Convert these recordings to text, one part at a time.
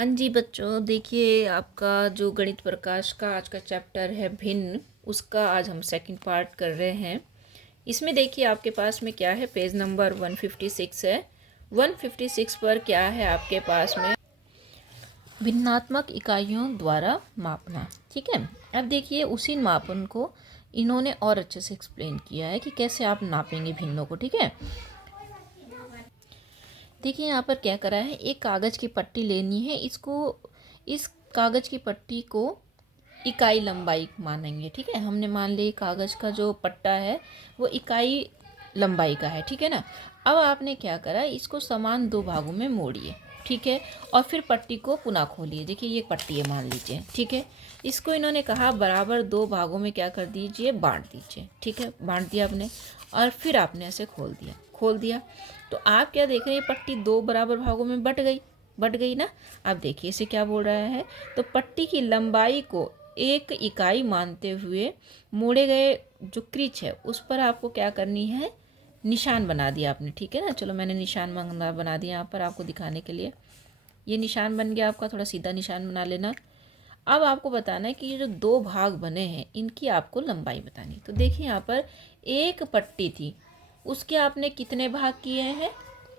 हाँ जी बच्चों, देखिए आपका जो गणित प्रकाश का आज का चैप्टर है भिन्न, उसका आज हम सेकंड पार्ट कर रहे हैं। इसमें देखिए आपके पास में क्या है, पेज नंबर 156 है। 156 पर क्या है आपके पास में, भिन्नात्मक इकाइयों द्वारा मापना। ठीक है, अब देखिए उसी मापन को इन्होंने और अच्छे से एक्सप्लेन किया है कि कैसे आप नापेंगे भिन्नों को। ठीक है, देखिए यहाँ पर क्या करा है, एक कागज़ की पट्टी लेनी है। इस कागज़ की पट्टी को इकाई लंबाई मानेंगे। ठीक है, हमने मान लिया कागज़ का जो पट्टा है वो इकाई लंबाई का है। ठीक है ना। अब आपने क्या करा, इसको समान दो भागों में मोड़िए। ठीक है, और फिर पट्टी को पुनः खोलिए। देखिए ये पट्टी है मान लीजिए। ठीक है, इसको इन्होंने कहा बराबर दो भागों में क्या कर दीजिए, बांट दीजिए। ठीक है, बांट दिया आपने और फिर आपने ऐसे खोल दिया तो आप क्या देख रहे हैं, पट्टी दो बराबर भागों में बट गई ना। अब देखिए इसे क्या बोल रहा है, तो पट्टी की लंबाई को एक इकाई मानते हुए मोड़े गए जो क्रीच है उस पर आपको क्या करनी है, निशान बना दिया आपने। ठीक है ना, चलो मैंने निशान बना दिया यहाँ पर आपको दिखाने के लिए। ये निशान बन गया आपका, थोड़ा सीधा निशान बना लेना। अब आपको बताना है कि ये जो दो भाग बने हैं इनकी आपको लंबाई बतानी। तो देखिए यहाँ पर एक पट्टी थी, उसके आपने कितने भाग किए हैं,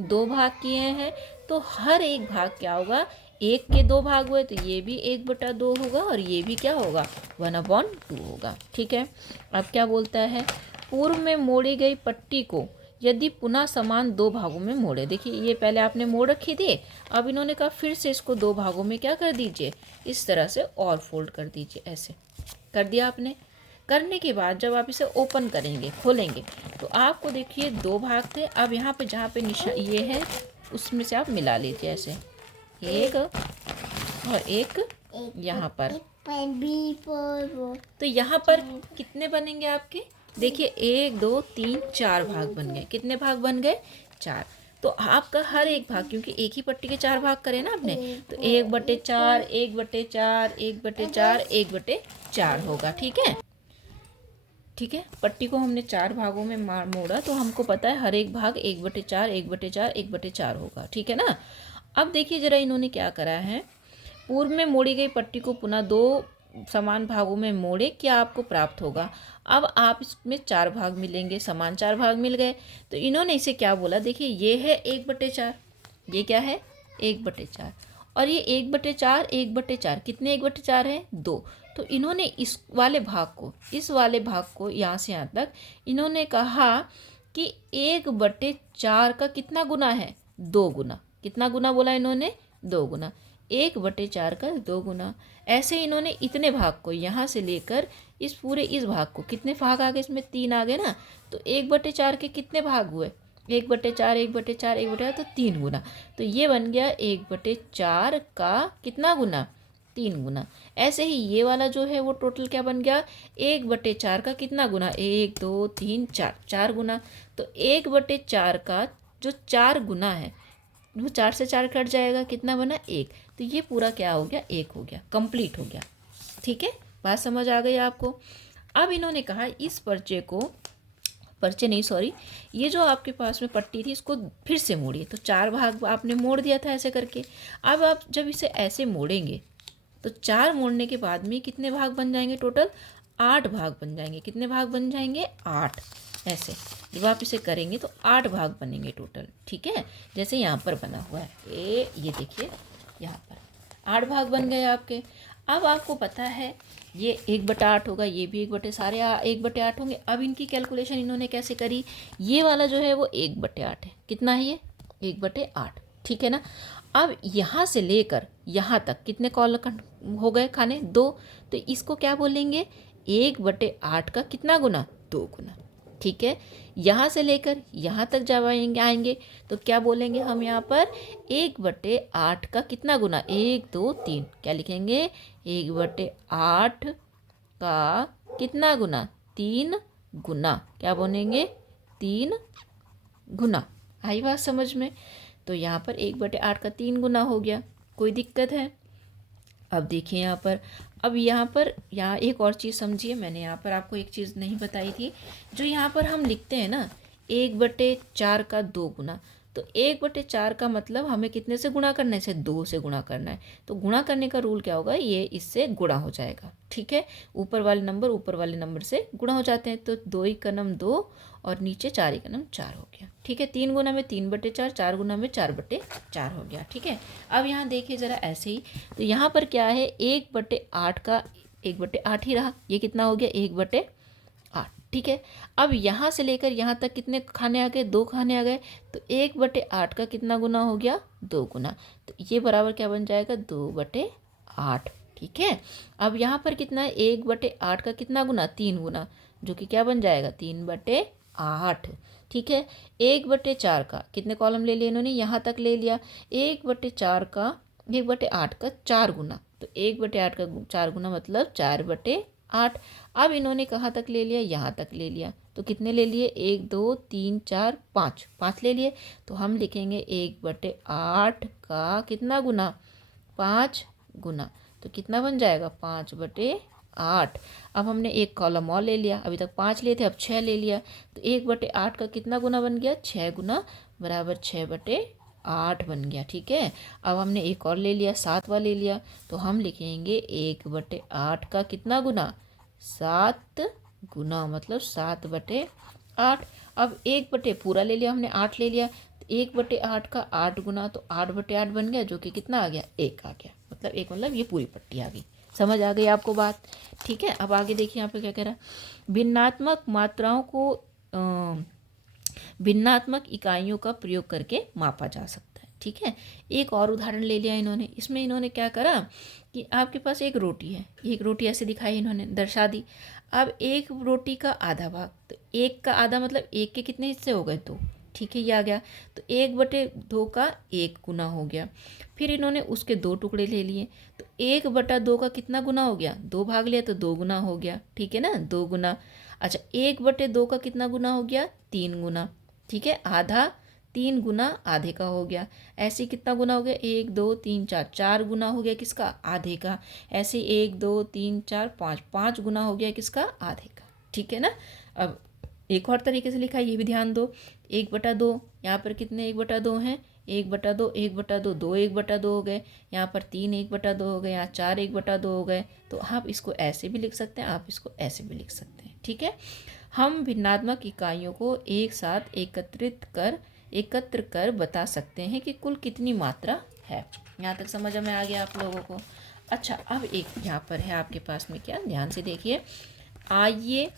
दो भाग किए हैं। तो हर एक भाग क्या होगा, एक के दो भाग हुए तो ये भी 1/2 होगा और ये भी क्या होगा, 1/2 होगा। ठीक है, अब क्या बोलता है, पूर्व में मोड़ी गई पट्टी को यदि पुनः समान दो भागों में मोड़े। देखिए ये पहले आपने मोड़ रखी थी, अब इन्होंने कहा फिर से इसको दो भागों में क्या कर दीजिए, इस तरह से और फोल्ड कर दीजिए। ऐसे कर दिया आपने। करने के बाद जब आप इसे ओपन करेंगे, खोलेंगे, तो आपको देखिए दो भाग थे। अब यहाँ पे जहाँ पे निशान ये है उसमें से आप मिला लीजिए ऐसे, एक और एक यहाँ पर। तो यहाँ पर कितने बनेंगे आपके, देखिए 1 2 3 4 भाग बन गए। कितने भाग बन गए, 4। तो आपका हर एक भाग, क्योंकि एक ही पट्टी के 4 भाग करे ना आपने, तो 1/4 1/4 1/4 1/4 होगा। ठीक है, पट्टी को हमने 4 भागों में मोड़ा तो हमको पता है हर एक भाग 1/4 1/4 1/4 होगा। ठीक है ना। अब देखिए जरा इन्होंने क्या करा है, पूर्व में मोड़ी गई पट्टी को पुनः दो समान भागों में मोड़े, क्या आपको प्राप्त होगा। अब आप इसमें 4 भाग मिलेंगे, समान 4 भाग मिल गए। तो इन्होंने इसे क्या बोला, देखिए ये है 1/4, ये क्या है 1/4, और ये 1/4 1/4 कितने 1/4 है, 2। तो इन्होंने इस वाले भाग को यहाँ से यहाँ तक इन्होंने कहा कि 1/4 का कितना गुना है, 2 गुना। कितना गुना बोला इन्होंने, 2 गुना। 1/4 का 2 गुना। ऐसे इन्होंने इतने भाग को यहाँ से लेकर इस भाग को, कितने भाग आ गए इसमें, 3 आ गए ना। तो 1/4 के कितने भाग हुए, 1/4 1/4 1/4, तो 3 गुना। तो ये बन गया 1/4 का कितना गुना, 3 गुना। ऐसे ही ये वाला जो है वो टोटल क्या बन गया, 1/4 का कितना गुना, 1 2 3 4, 4 गुना। तो 1/4 का जो 4 गुना है वो 4 से 4 कट जाएगा, कितना बना, 1। तो ये पूरा क्या हो गया, 1 हो गया, कंप्लीट हो गया। ठीक है, बात समझ आ गई आपको। अब इन्होंने कहा इस पर्चे नहीं सॉरी, ये जो आपके पास में पट्टी थी इसको फिर से मोड़िए। तो 4 भाग आपने मोड़ दिया था ऐसे करके। अब आप जब इसे ऐसे मोड़ेंगे तो 4 मोड़ने के बाद में कितने भाग बन जाएंगे, टोटल 8 भाग बन जाएंगे। कितने भाग बन जाएंगे, 8। ऐसे जब आप इसे करेंगे तो 8 भाग बनेंगे टोटल। ठीक है, जैसे यहाँ पर बना हुआ है ये देखिए यहाँ पर 8 भाग बन गए आपके। अब आपको पता है ये 1/8 होगा, ये भी 1/8 होंगे। अब इनकी कैलकुलेशन इन्होंने कैसे करी, ये वाला जो है वो 1/8 है, कितना है ये 1/8। ठीक है ना। अब यहाँ से लेकर यहाँ तक कितने कॉलम हो गए खाने, 2। तो इसको क्या बोलेंगे, 1/8 का कितना गुना, 2 गुना। ठीक है, यहाँ से लेकर यहाँ तक जब आएंगे तो क्या बोलेंगे हम यहाँ पर, 1/8 का कितना गुना, 1 2 3, क्या लिखेंगे, 1/8 का कितना गुना, 3 गुना। क्या बोलेंगे, 3 गुना। आई बात समझ में। तो यहाँ पर 1/8 का 3 गुना हो गया, कोई दिक्कत है। अब देखिए यहाँ पर एक और चीज़ समझिए, मैंने यहाँ पर आपको एक चीज़ नहीं बताई थी। जो यहाँ पर हम लिखते हैं ना 1/4 का 2 गुना, तो 1/4 का मतलब हमें कितने से गुणा करना है, इसे 2 से गुणा करना है। तो गुणा करने का रूल क्या होगा, ये इससे गुणा हो जाएगा। ठीक है, ऊपर वाले नंबर से गुणा हो जाते हैं। तो 2 × 2 और नीचे 4 × 4 हो गया। ठीक है, 3 गुना में 3/4, 4 गुना में 4/4 हो गया। ठीक है, अब यहाँ देखिए ज़रा ऐसे ही, तो यहाँ पर क्या है, 1/8 का 1/8 ही रहा, ये कितना हो गया 1/8। ठीक है, अब यहाँ से लेकर यहाँ तक कितने खाने आ गए, 2 खाने आ गए। तो 1/8 का कितना गुना हो गया, 2 गुना। तो ये बराबर क्या बन जाएगा, 2/8। ठीक है, अब यहाँ पर कितना है, 1/8 का कितना गुना, 3 गुना, जो कि क्या बन जाएगा 3/8। ठीक है, 1/4 का कितने कॉलम ले लिए इन्होंने, यहाँ तक ले लिया। 1/8 का 4 गुना, तो 1/8 का 4 गुना मतलब 4/8। अब इन्होंने कहाँ तक ले लिया, यहाँ तक ले लिया। तो कितने ले लिए, 1 2 3 4 5, 5 ले लिए। तो हम लिखेंगे 1/8 का कितना गुना, 5 गुना। तो कितना बन जाएगा 5/8। अब हमने एक कॉलम और ले लिया, अभी तक 5 लिए थे, अब 6 ले लिया। तो 1/8 का कितना गुना बन गया, 6 गुना, बराबर 6/8 बन गया। ठीक है, अब हमने एक और ले लिया, 7वां ले लिया। तो हम लिखेंगे 1/8 का कितना गुना, 7 गुना, मतलब 7/8। अब 1/, पूरा ले लिया हमने, 8 ले लिया। तो 1/8 का 8 गुना, तो 8/8 बन गया, जो कि कितना आ गया, 1 आ गया। मतलब 1 मतलब ये पूरी पट्टी आ गई। समझ आ गई आपको बात। ठीक है, अब आगे देखिए यहाँ पे क्या कह रहा है, भिन्नात्मक मात्राओं को भिन्नात्मक इकाइयों का प्रयोग करके मापा जा सकता है। ठीक है, एक और उदाहरण ले लिया इन्होंने। इसमें इन्होंने क्या करा कि आपके पास एक रोटी है, एक रोटी ऐसे दिखाई इन्होंने, दर्शा दी। अब एक रोटी का आधा भाग, तो 1 का आधा मतलब 1 के कितने हिस्से हो गए, 2। ठीक है, ये आ गया। तो 1/2 का 1 गुना हो गया। फिर इन्होंने उसके 2 टुकड़े ले लिए। तो 1/2 का कितना गुना हो गया, 2 भाग लिया तो 2 गुना हो गया। ठीक है ना, 2 गुना। अच्छा, 1/2 का कितना गुना हो गया, 3 गुना। ठीक है, आधा 3 गुना आधे का हो गया। ऐसे कितना गुना हो गया, 1 2 3 4, 4 गुना हो गया किसका, आधे का। ऐसे 1 2 3 4 5, 5 गुना हो गया किसका, आधे का। ठीक है ना। अब एक और तरीके से लिखा है, ये भी ध्यान दो। 1/2, यहाँ पर कितने 1/2 हैं, 1/2, 1/2, 2 1/2 हो गए। यहाँ पर 3 1/2 हो गए, यहाँ 4 1/2 हो गए। तो आप इसको ऐसे भी लिख सकते हैं, आप इसको ऐसे भी लिख सकते हैं। ठीक है, हम भिन्नात्मक इकाइयों को एक साथ एकत्र कर बता सकते हैं कि कुल कितनी मात्रा है। यहाँ तक समझ में आ गया आप लोगों को। अच्छा, अब एक यहाँ पर है आपके पास में, क्या, ध्यान से देखिए, आइए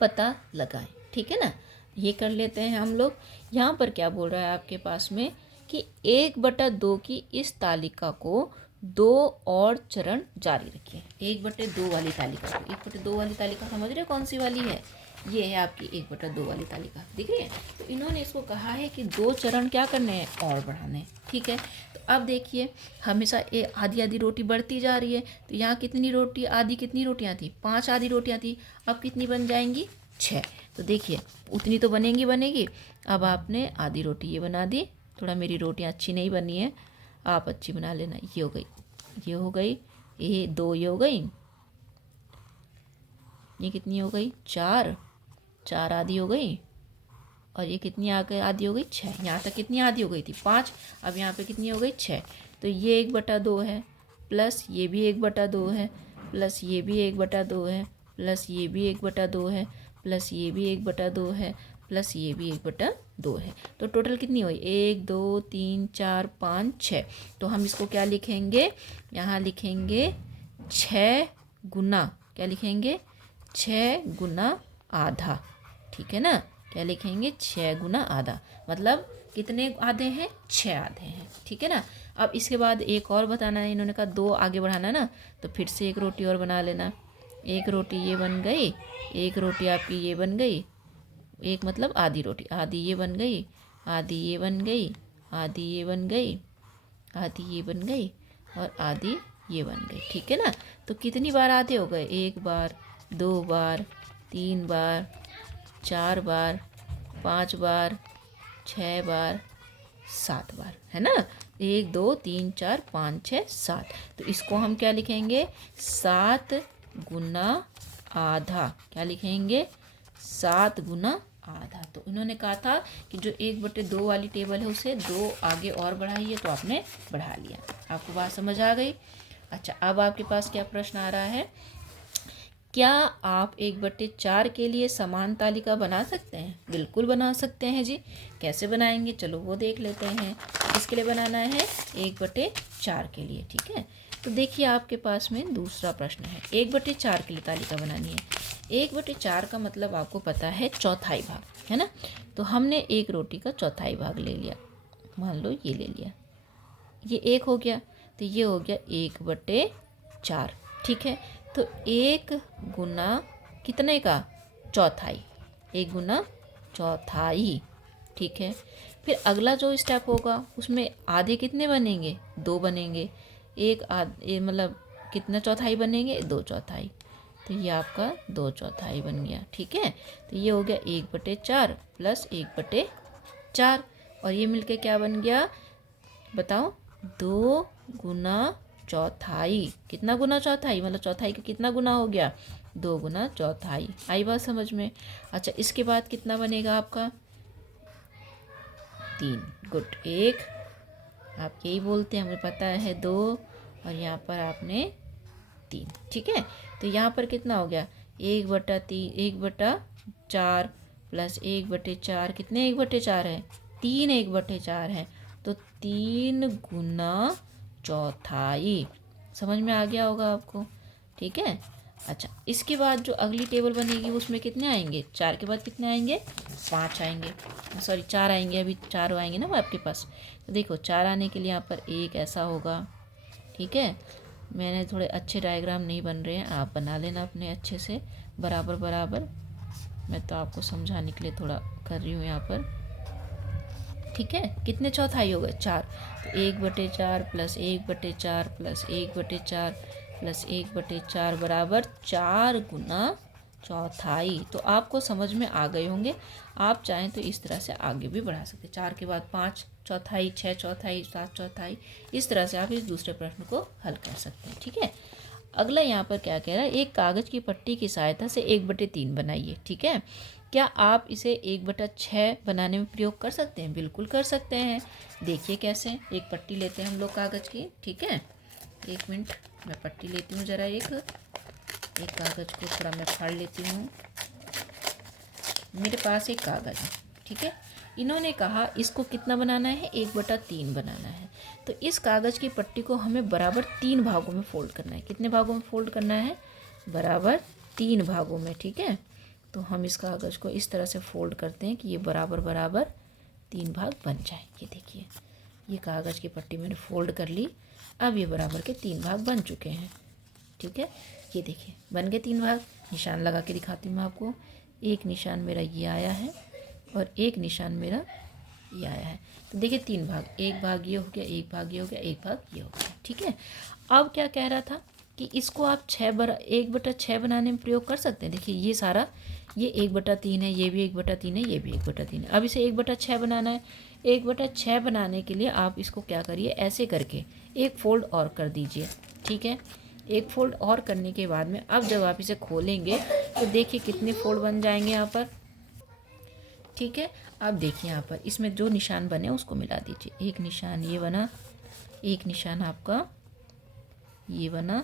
पता लगाएं। ठीक है ना, ये कर लेते हैं हम लोग। यहाँ पर क्या बोल रहा है आपके पास में कि 1/2 की इस तालिका को 2 और चरण जारी रखिए। 1/2 वाली तालिका को, 1/2 वाली तालिका समझ रहे हो कौन सी वाली है, ये है आपकी 1/2 वाली तालिका, दिख रही है। तो इन्होंने इसको कहा है कि 2 चरण क्या करने हैं, और बढ़ाने हैं। ठीक है, तो अब देखिए, हमेशा आधी आधी रोटी बढ़ती जा रही है। तो यहाँ कितनी रोटी, आधी कितनी रोटियाँ थी, 5 आधी रोटियाँ थी। अब कितनी बन जाएंगी, 6। तो देखिए, उतनी तो बनेगी। अब आपने आधी रोटी ये बना दी, थोड़ा मेरी रोटियाँ अच्छी नहीं बनी है, आप अच्छी बना लेना। ये हो गई, ये हो गई, ये 2 ये हो गई, ये कितनी हो गई, 4 आधी हो गई, और ये कितनी आ गई, आधी हो गई 6। यहाँ तक कितनी आधी हो गई थी, 5। अब यहाँ पे कितनी हो गई, 6। तो ये 1/2 है, प्लस ये भी 1/2 है, प्लस ये भी 1/2 है, प्लस ये भी 1/2 है, प्लस ये भी 1/2 है, प्लस ये भी 1/2 है। तो टोटल कितनी हुई, 1 2 3 4 5 6। तो हम इसको क्या लिखेंगे, यहाँ लिखेंगे 6 गुना, क्या लिखेंगे, 6 गुना आधा। ठीक है ना, क्या लिखेंगे, 6 गुना आधा, मतलब कितने आधे हैं, 6 आधे हैं। ठीक है ना। अब इसके बाद एक और बताना है, इन्होंने कहा 2 आगे बढ़ाना ना, तो फिर से एक रोटी और बना लेना। एक रोटी ये बन गई, एक रोटी आपकी ये बन गई, एक मतलब आधी रोटी, आधी ये बन गई, आधी ये बन गई, आधी ये बन गई, आधी ये बन गई, और आधी ये बन गई। ठीक है ना। तो कितनी बार आधे हो गए, 1 बार, 2 बार, 3 बार, 4 बार, 5 बार, 6 बार, 7 बार, है ना। 1 2 3 4 5 6 7। तो इसको हम क्या लिखेंगे, 7 गुना आधा। क्या लिखेंगे, 7 गुना आधा। तो इन्होंने कहा था कि जो 1/2 वाली टेबल है उसे 2 आगे और बढ़ाइए, तो आपने बढ़ा लिया। आपको बात समझ आ गई। अच्छा, अब आपके पास क्या प्रश्न आ रहा है, क्या आप 1/4 के लिए समान तालिका बना सकते हैं? बिल्कुल बना सकते हैं जी। कैसे बनाएंगे, चलो वो देख लेते हैं। इसके लिए बनाना है 1/4 के लिए, ठीक है। तो देखिए आपके पास में दूसरा प्रश्न है, 1/4 के लिए तालिका बनानी है। 1/4 का मतलब आपको पता है चौथाई भाग, है ना। तो हमने एक रोटी का चौथाई भाग ले लिया, मान लो ये ले लिया, ये 1 हो गया, तो ये हो गया 1/4, ठीक है। तो 1 गुना कितने का, चौथाई, 1 गुना चौथाई, ठीक है। फिर अगला जो स्टेप होगा उसमें आधे कितने बनेंगे, 2 बनेंगे। मतलब कितना चौथाई बनेंगे, 2 चौथाई। तो ये आपका 2 चौथाई बन गया, ठीक है। तो ये हो गया 1/4 प्लस 1/4, और ये मिलके क्या बन गया बताओ, 2 गुना चौथाई। कितना गुना चौथाई, मतलब चौथाई का कितना गुना हो गया, 2 गुना चौथाई। आई बात समझ में। अच्छा, इसके बाद कितना बनेगा आपका, 3। गुड, 1 आप यही बोलते हैं, हमें पता है 2, और यहाँ पर आपने 3, ठीक है। तो यहाँ पर कितना हो गया, 1/3, 1/4 प्लस 1/4, कितने 1/4 है, 3 1/4 है। तो 3 गुना चौथाई। समझ में आ गया होगा आपको, ठीक है। अच्छा, इसके बाद जो अगली टेबल बनेगी उसमें कितने आएंगे, 4 के बाद कितने आएंगे, 5 आएंगे, सॉरी 4 आएंगे, अभी 4 आएंगे ना आपके पास। तो देखो 4 आने के लिए यहाँ पर एक ऐसा होगा, ठीक है। मैंने थोड़े अच्छे डायग्राम नहीं बन रहे हैं, आप बना लेना अपने अच्छे से, बराबर बराबर। मैं तो आपको समझाने के लिए थोड़ा कर रही हूँ यहाँ पर, ठीक है। कितने चौथाई हो गए, 4। तो 1/4 प्लस 1/4 प्लस 1/4 प्लस 1/4 बराबर 4 गुना चौथाई। तो आपको समझ में आ गए होंगे। आप चाहें तो इस तरह से आगे भी बढ़ा सकते हैं, 4 के बाद 5 चौथाई, 6 चौथाई, 7 चौथाई, इस तरह से आप इस दूसरे प्रश्न को हल कर सकते हैं, ठीक है। अगला यहाँ पर क्या कह रहा है, एक कागज़ की पट्टी की सहायता से 1/3 बनाइए, ठीक है। क्या आप इसे 1/6 बनाने में प्रयोग कर सकते हैं? बिल्कुल कर सकते हैं। देखिए कैसे, एक पट्टी लेते हैं हम लोग कागज़ की, ठीक है। 1 मिनट, मैं पट्टी लेती हूँ ज़रा, एक कागज़ को थोड़ा मैं फाड़ लेती हूँ। मेरे पास एक कागज़ है, ठीक है। इन्होंने कहा इसको कितना बनाना है, 1/3 बनाना है। तो इस कागज़ की पट्टी को हमें बराबर 3 भागों में फोल्ड करना है। कितने भागों में फोल्ड करना है, बराबर 3 भागों में, ठीक है। तो हम इस कागज़ को इस तरह से फोल्ड करते हैं कि ये बराबर बराबर 3 भाग बन जाए। ये देखिए, ये कागज़ की पट्टी मैंने फोल्ड कर ली, अब ये बराबर के 3 भाग बन चुके हैं, ठीक है। ये देखिए बन गए 3 भाग। निशान लगा के दिखाती हूँ मैं आपको। एक निशान मेरा ये आया है और एक निशान मेरा ये आया है। तो देखिए 3 भाग, एक भाग ये हो गया, एक भाग ये हो गया, एक भाग ये हो गया, ठीक है। अब क्या कह रहा था कि इसको आप 1/6 बनाने में प्रयोग कर सकते हैं। देखिए ये सारा, ये 1/3 है, ये भी 1/3 है, ये भी 1/3 है। अब इसे 1/6 बनाना है। 1/6 बनाने के लिए आप इसको क्या करिए, ऐसे करके एक फोल्ड और कर दीजिए, ठीक है। एक फोल्ड और करने के बाद में अब जब आप इसे खोलेंगे तो देखिए कितने फोल्ड बन जाएंगे यहाँ पर, ठीक है। अब देखिए यहाँ पर इसमें जो निशान बने उसको मिला दीजिए। एक निशान ये बना, एक निशान आपका ये बना,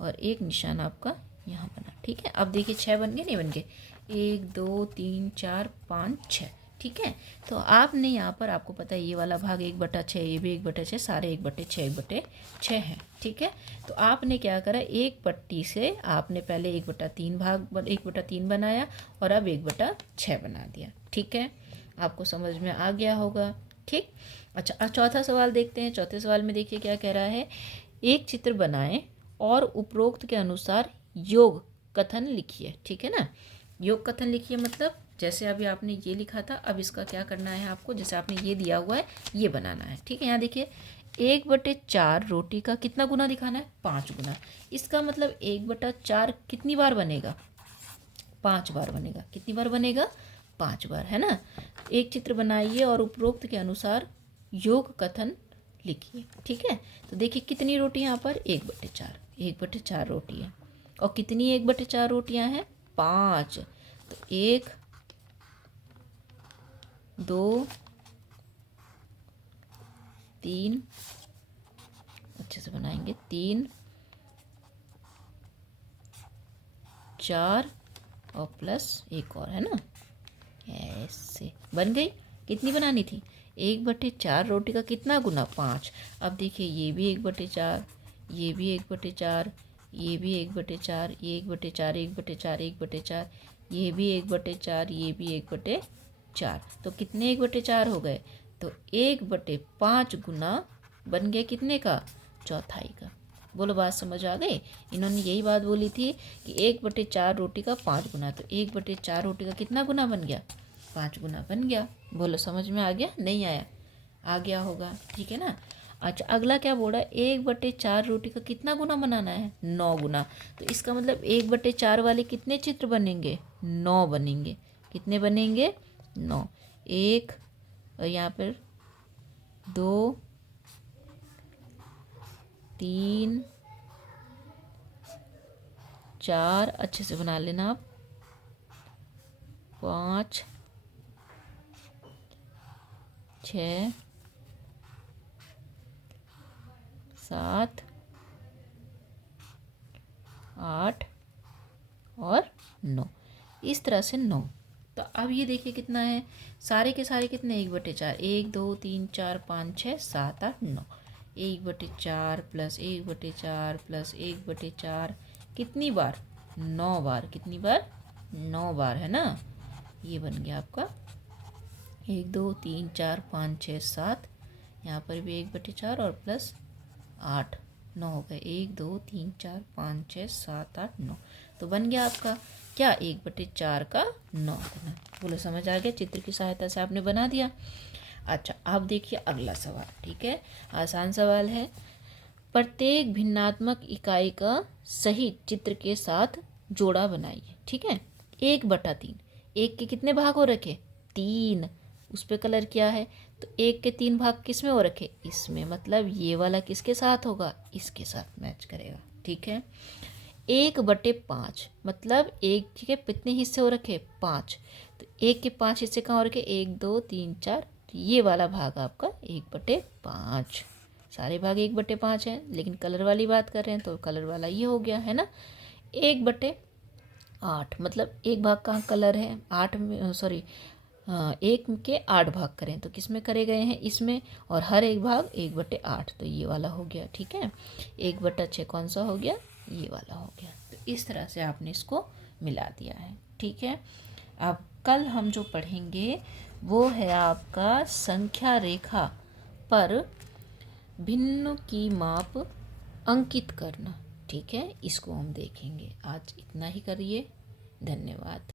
और एक निशान आपका यहाँ बना, ठीक है। अब देखिए 6 बन गए, नहीं बन गए, 1 2 3 4 5 6, ठीक है। तो आपने यहाँ पर, आपको पता है ये वाला भाग 1/6, ये भी 1/6, सारे 1/6 1/6 हैं, ठीक है। तो आपने क्या करा, एक पट्टी से आपने पहले 1/3 बनाया और अब 1/6 बना दिया, ठीक है। आपको समझ में आ गया होगा, ठीक। अच्छा, अब चौथा सवाल देखते हैं। चौथे सवाल में देखिए क्या कह रहा है, एक चित्र बनाएं और उपरोक्त के अनुसार योग कथन लिखिए, ठीक है ना। योग कथन लिखिए मतलब जैसे अभी आपने ये लिखा था, अब इसका क्या करना है आपको, जैसे आपने ये दिया हुआ है ये बनाना है, ठीक है। यहाँ देखिए 1/4 रोटी का कितना गुना दिखाना है, 5 गुना। इसका मतलब 1/4 कितनी बार बनेगा, 5 बार बनेगा। कितनी बार बनेगा, 5 बार, है ना। एक चित्र बनाइए और उपरोक्त के अनुसार योग कथन लिखिए, ठीक है। तो देखिए कितनी रोटी यहाँ पर, 1/4 रोटी है, और कितनी 1/4 रोटियाँ हैं, 5। तो 1 2 3, अच्छे से बनाएंगे, 3 4 और प्लस एक और, है ना, ऐसे बन गई। कितनी बनानी थी? 1/4 रोटी का कितना गुना? 5। अब देखिए ये भी 1/4, ये भी 1/4, ये भी 1/4, ये 1/4, 1/4, 1/4, ये भी 1/4, ये भी 1/4। तो कितने 1/4 हो गए? तो 1/5 गुना बन गया कितने का? चौथाई का। बोलो बात समझ आ गई? इन्होंने यही बात बोली थी कि 1/4 रोटी का 5 गुना, तो 1/4 रोटी का कितना गुना बन गया? 5 गुना बन गया। बोलो समझ में आ गया? नहीं आया? आ गया होगा, ठीक है ना। अच्छा, अगला क्या बोला? 1/4 रोटी का कितना गुना बनाना है? 9 गुना। तो इसका मतलब 1/4 वाले कितने चित्र बनेंगे? 9 बनेंगे। कितने बनेंगे? 9। 1 और यहाँ पर 2 3 4, अच्छे से बना लेना आप, 5 6 7 8 और 9। इस तरह से 9। तो अब ये देखिए कितना है, सारे के सारे कितने? 1/4, 1 2 3 4 5 6 7 8 9। 1/4 प्लस 1/4 प्लस 1/4 कितनी बार? 9 बार। कितनी बार? 9 बार, है ना। ये बन गया आपका 1 2 3 4 5 6 7, यहाँ पर भी 1/4 और प्लस 8, 9 हो गए। 1 2 3 4 5 6 7 8 9। तो बन गया आपका क्या? 1/4 का 9 गुना। बोलो समझ आ गया? चित्र की सहायता से आपने बना दिया। अच्छा, अब देखिए अगला सवाल, ठीक है, आसान सवाल है। प्रत्येक भिन्नात्मक इकाई का सही चित्र के साथ जोड़ा बनाइए, ठीक है। 1/3, 1 के कितने भाग हो रखे? 3। उस पर कलर किया है, तो 1 के 3 भाग किस में हो रखे? इसमें। मतलब ये वाला किसके साथ होगा? इसके साथ मैच करेगा, ठीक है। 1/5 मतलब 1 के कितने हिस्से हो रखे? 5। तो 1 के 5 हिस्से कहाँ हो रखे? 1 2 3 4। तो ये वाला भाग आपका 1/5। सारे भाग 1/5 हैं, लेकिन कलर वाली बात कर रहे हैं तो कलर वाला ये हो गया, है ना। 1/8 मतलब एक भाग का कलर है 8 में, सॉरी 1 के 8 भाग करें तो किस में करे गए हैं? इसमें। और हर एक भाग 1/8, तो ये वाला हो गया, ठीक है। 1/6 कौन सा हो गया? ये वाला हो गया। तो इस तरह से आपने इसको मिला दिया है, ठीक है। अब कल हम जो पढ़ेंगे वो है आपका संख्या रेखा पर भिन्न की माप अंकित करना, ठीक है। इसको हम देखेंगे। आज इतना ही करिए। धन्यवाद।